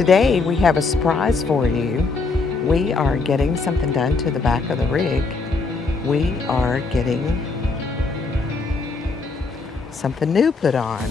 Today we have a surprise for you. We are getting something done to the back of the rig. We are getting something new put on.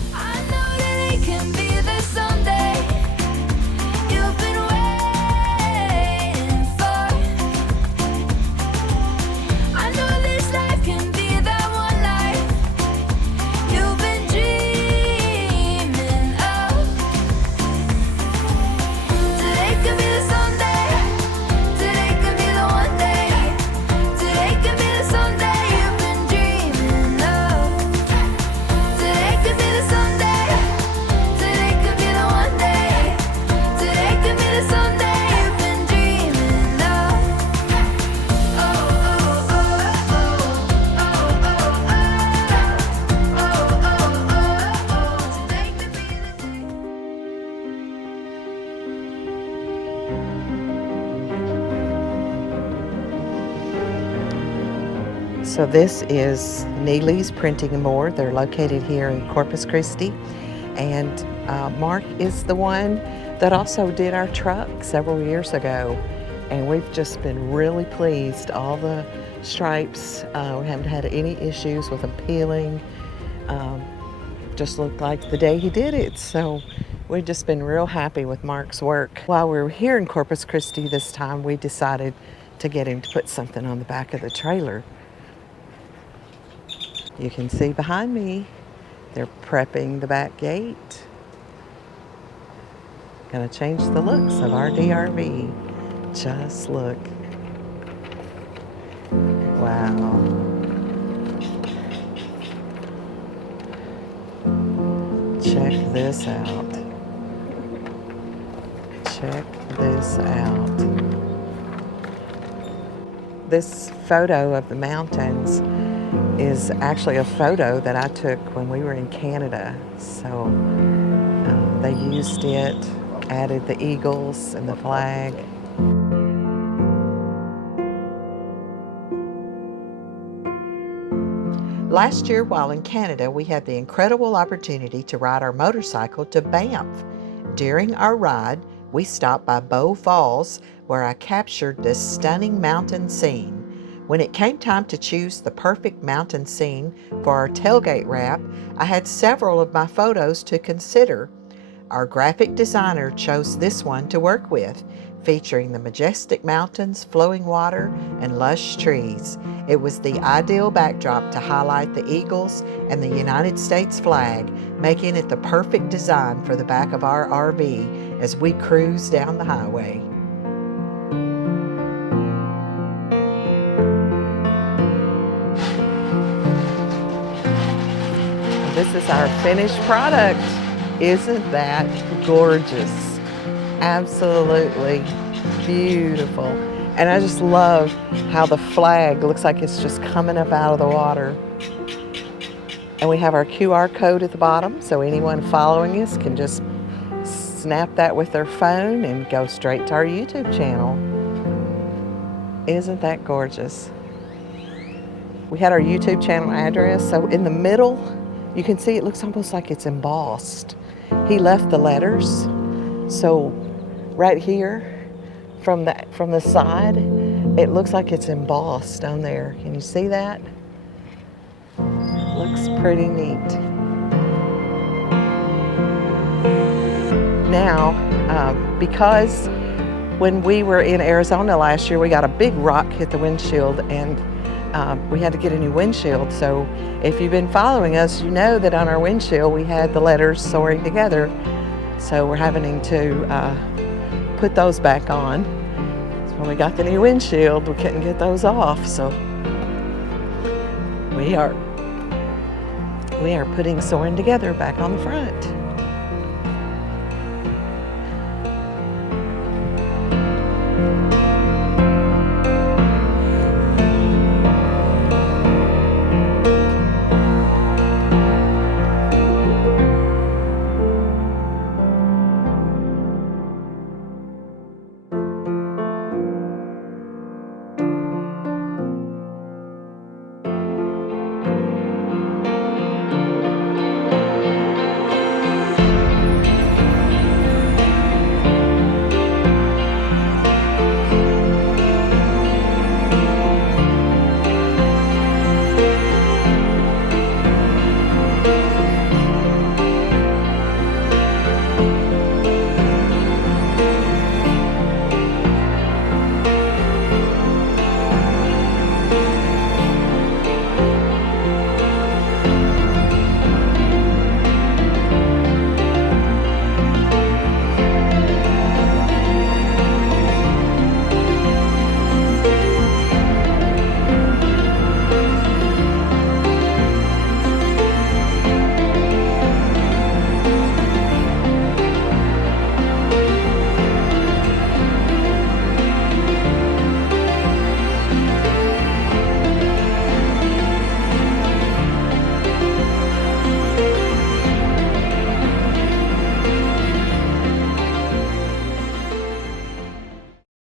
So this is Neely's Printing and More. They're located here in Corpus Christi. And Mark is the one that also did our truck several years ago. And we've just been really pleased. All the stripes, we haven't had any issues with them peeling. Just looked like the day he did it. So we've just been real happy with Mark's work. While we were here in Corpus Christi this time, we decided to get him to put something on the back of the trailer. You can see behind me, they're prepping the back gate. Gonna change the looks of our DRV. Just look. Wow. Check this out. Check this out. This photo of the mountains is actually a photo that I took when we were in Canada. So they used it, added the eagles and the flag. Last year while in Canada, we had the incredible opportunity to ride our motorcycle to Banff. During our ride, we stopped by Bow Falls, where I captured this stunning mountain scene. When it came time to choose the perfect mountain scene for our tailgate wrap, I had several of my photos to consider. Our graphic designer chose this one to work with, featuring the majestic mountains, flowing water, and lush trees. It was the ideal backdrop to highlight the eagles and the United States flag, making it the perfect design for the back of our RV as we cruise down the highway. This is our finished product. Isn't that gorgeous? Absolutely beautiful. And I just love how the flag looks like it's just coming up out of the water. And we have our QR code at the bottom, so anyone following us can just snap that with their phone and go straight to our YouTube channel. Isn't that gorgeous? We had our YouTube channel address, so in the middle, you can see it looks almost like it's embossed. He left the letters, so right here from the side, it looks like it's embossed on there. Can you see that? Looks pretty neat. Now, because when we were in Arizona last year, we got a big rock hit the windshield, and we had to get a new windshield. So if you've been following us, you know that on our windshield we had the letters Soaring together. So we're having to put those back on. So when we got the new windshield, we couldn't get those off. So we are putting Soaring together back on the front.